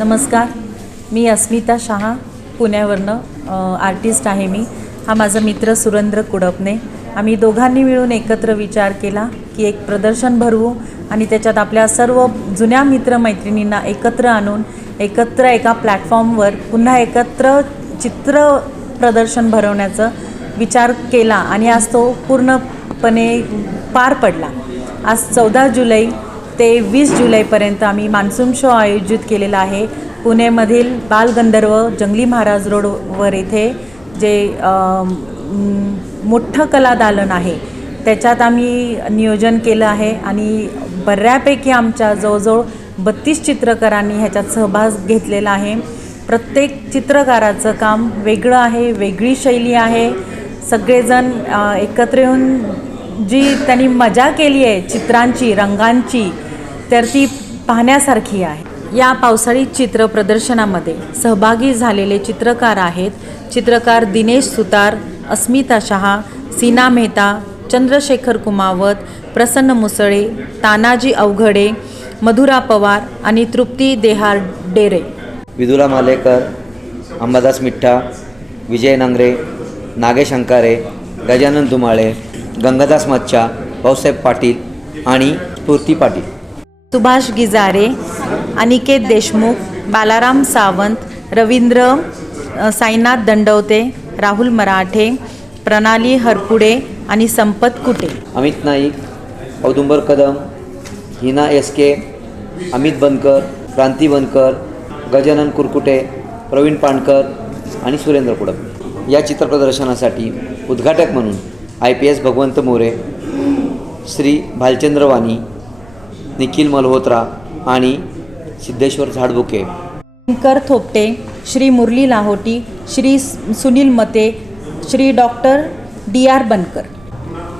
नमस्कार, मी अस्मिता शहा पुण्यावरनं आर्टिस्ट आहे मी. हा माझा मित्र सुरेंद्र कुडपने. आम्ही दोघांनी मिळून एकत्र विचार केला की एक प्रदर्शन भरवू आणि त्याच्यात आपल्या सर्व जुन्या मित्रमैत्रिणींना एकत्र आणून एकत्र एका प्लॅटफॉर्मवर पुन्हा एकत्र चित्र प्रदर्शन भरवण्याचा विचार केला आणि आज तो पूर्णपणे पार पडला. आज 14 जुलै ते 20 जुलैपर्यंत आम्ही मान्सून शो आयोजित केलेला आहे. पुणेमधील बालगंधर्व जंगली महाराज रोडवर इथे जे मोठं कलादालन आहे त्याच्यात आम्ही नियोजन केलं आहे आणि बऱ्यापैकी आमच्या जवळजवळ 32 चित्रकारांनी ह्याच्यात सहभाग घेतलेला आहे. प्रत्येक चित्रकाराचं काम वेगळं आहे, वेगळी शैली आहे. सगळेजण एकत्र येऊन जी त्यांनी मजा केली आहे चित्रांची, रंगांची, तर ती पाहण्यासारखी आहे. या पावसाळी चित्र प्रदर्शनामध्ये सहभागी झालेले चित्रकार आहेत चित्रकार दिनेश सुतार, अस्मिता शहा, सीना मेहता, चंद्रशेखर कुमावत, प्रसन्न मुसळे, तानाजी अवघडे, मधुरा पवार आणि तृप्ती देहाडेरे. विदुला मालेकर, अंबादास मिठ्ठा, विजय नांगरे, नागेश अंकारे, गजानन दुमाळे, गंगादास मच्छा, भाऊसाहेब पाटील आणि स्फूर्ती पाटील. सुभाष गिजारे, अनिकेत देशमुख, बालाराम सावंत, रवींद्र साईनाथ दंडवते, राहुल मराठे, प्रणाली हरपुडे आणि संपत कुटे. अमित नाईक, औदुंबर कदम, हिना एसके, अमित बनकर, क्रांती बनकर, गजानन कुरकुटे, प्रवीण पाणकर आणि सुरेंद्र कुडप. या चित्रप्रदर्शनासाठी उद्घाटक म्हणून IPS भगवंत मोरे, श्री भालचंद्र वानी, निखिल मल्होत्रा आणि सिद्धेश्वर झाडबुके. दिनकर थोपटे, श्री मुरली लाहोटी, श्री सुनील मते, श्री डॉक्टर DR बनकर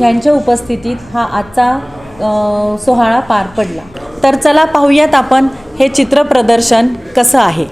यांच्या उपस्थितीत हा आजचा सोहळा पार पडला. तर चला पाहूयात आपण हे चित्रप्रदर्शन कसं आहे.